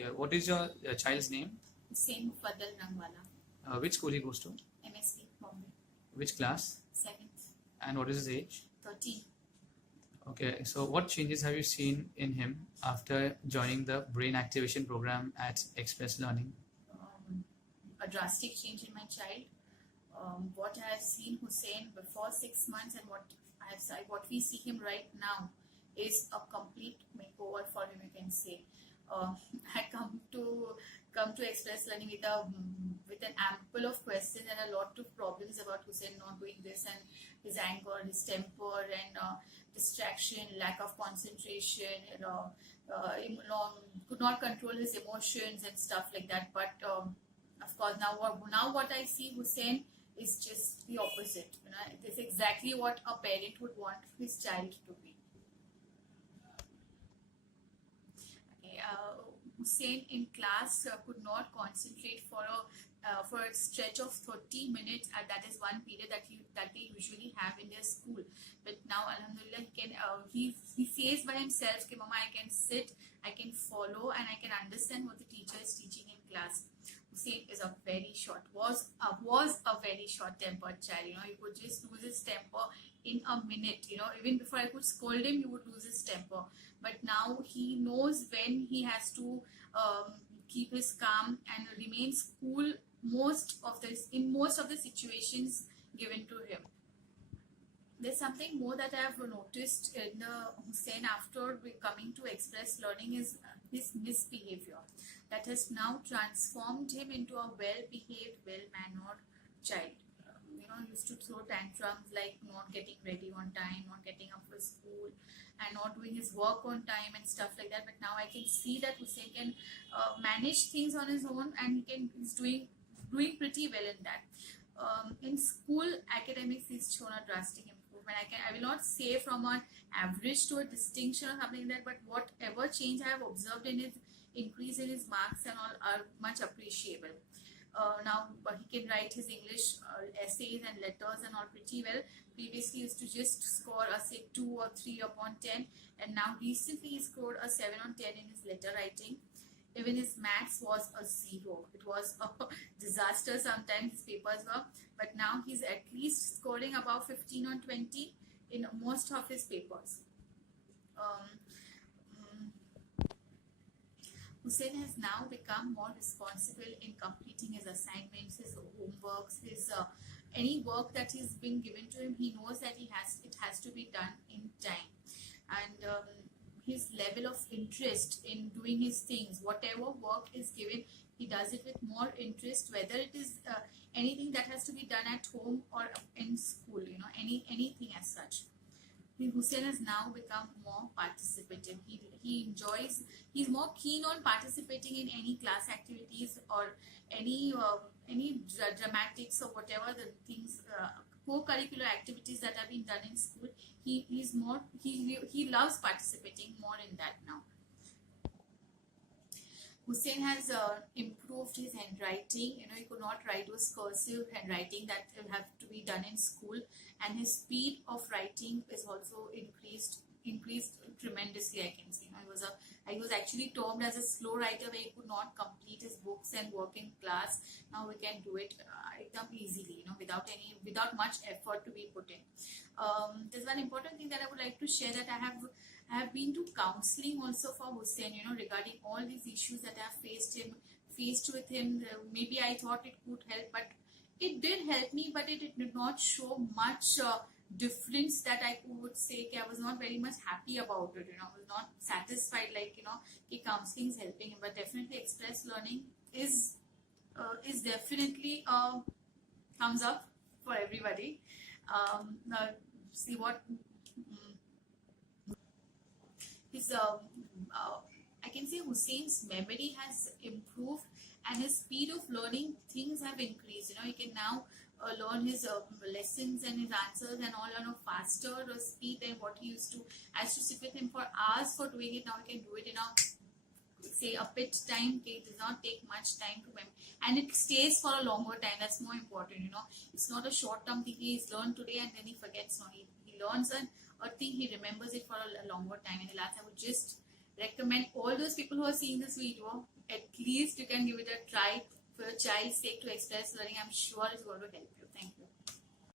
Okay, what is your child's name? Hussein Fadl Rangwala, Which school he goes to? MSP, Bombay, Which class? 7th, And what is his age? 13. Okay, so what changes have you seen in him after joining the brain activation program at Express Learning? A drastic change in my child. What I have seen Hussein before 6 months and what we see him right now is a complete makeover for him, you can say. I come to Express Learning with an ample of questions and a lot of problems about Hussein not doing this, and his anger, his temper, and distraction, lack of concentration, could not control his emotions and stuff like that. But of course, now what I see Hussein is just the opposite. It's exactly what a parent would want his child to be. Hussein in class could not concentrate for a stretch of 30 minutes, and that is one period that they usually have in their school. But now, alhamdulillah, he says by himself, "Okay, Mama, I can sit, I can follow, and I can understand what the teacher is teaching in class." Hussein is was a very short-tempered child. He could just lose his temper in a minute. Even before I could scold him, he would lose his temper. But now he knows when he has to keep his calm and remain cool in most of the situations given to him. There's something more that I have noticed in Hussein after coming to Express Learning is his misbehavior that has now transformed him into a well-behaved, well-mannered child. He used to throw tantrums like not getting ready on time, not getting up for school, and not doing his work on time and stuff like that. But now I can see that Hussein can manage things on his own, and he's doing pretty well in that. In school academics, he's shown a drastic improvement. I will not say from an average to a distinction or something like that, but whatever change I have observed in his increase in his marks and all are much appreciable. Now he can write his English essays and letters and all pretty well. Previously he used to just score a say 2 or 3 upon 10, and now recently he scored a 7 on 10 in his letter writing. Even his maths was a 0. It was a disaster sometimes his papers were, but now he's at least scoring about 15 on 20 in most of his papers. Hussein has now become more responsible in completing his assignments, his homeworks, his any work that is being given to him. He knows that it has to be done in time, and his level of interest in doing his things, whatever work is given, he does it with more interest, whether it is anything that has to be done at home or in school. Anything as such. Hussein has now become more participative. He's more keen on participating in any class activities or any dramatics or whatever the things, co-curricular activities that have been done in school. He loves participating more in that now. Hussein has improved his handwriting. He could not write those cursive handwriting that have to be done in school, and his speed of writing is also increased tremendously. I can see. He was actually termed as a slow writer, where he could not complete his books and work in class. Now we can do it easily, without much effort to be put in. There's one important thing that I would like to share, that I have been to counseling also for Hussein, regarding all these issues that I have faced with him. Maybe I thought it could help, but it did help me, but it did not show much difference that I would say. I was not very much happy about it. I was not satisfied, counseling is helping him. But definitely Express Learning is definitely a thumbs up for everybody. See what his I can say Hussein's memory has improved, and his speed of learning things have increased. He can now learn his lessons and his answers and all on a faster speed than what he used to. I used to sit with him for hours for doing it. Now he can do it in a bit time. It does not take much time to remember, and it stays for a longer time. That's more important. It's not a short-term thing. He's learned today and then he forgets. No, he learns a thing, he remembers it for a longer time. In the last, I would just recommend all those people who are seeing this video, at least you can give it a try for your child's sake to express learning. I'm sure it's going to help you. Thank you.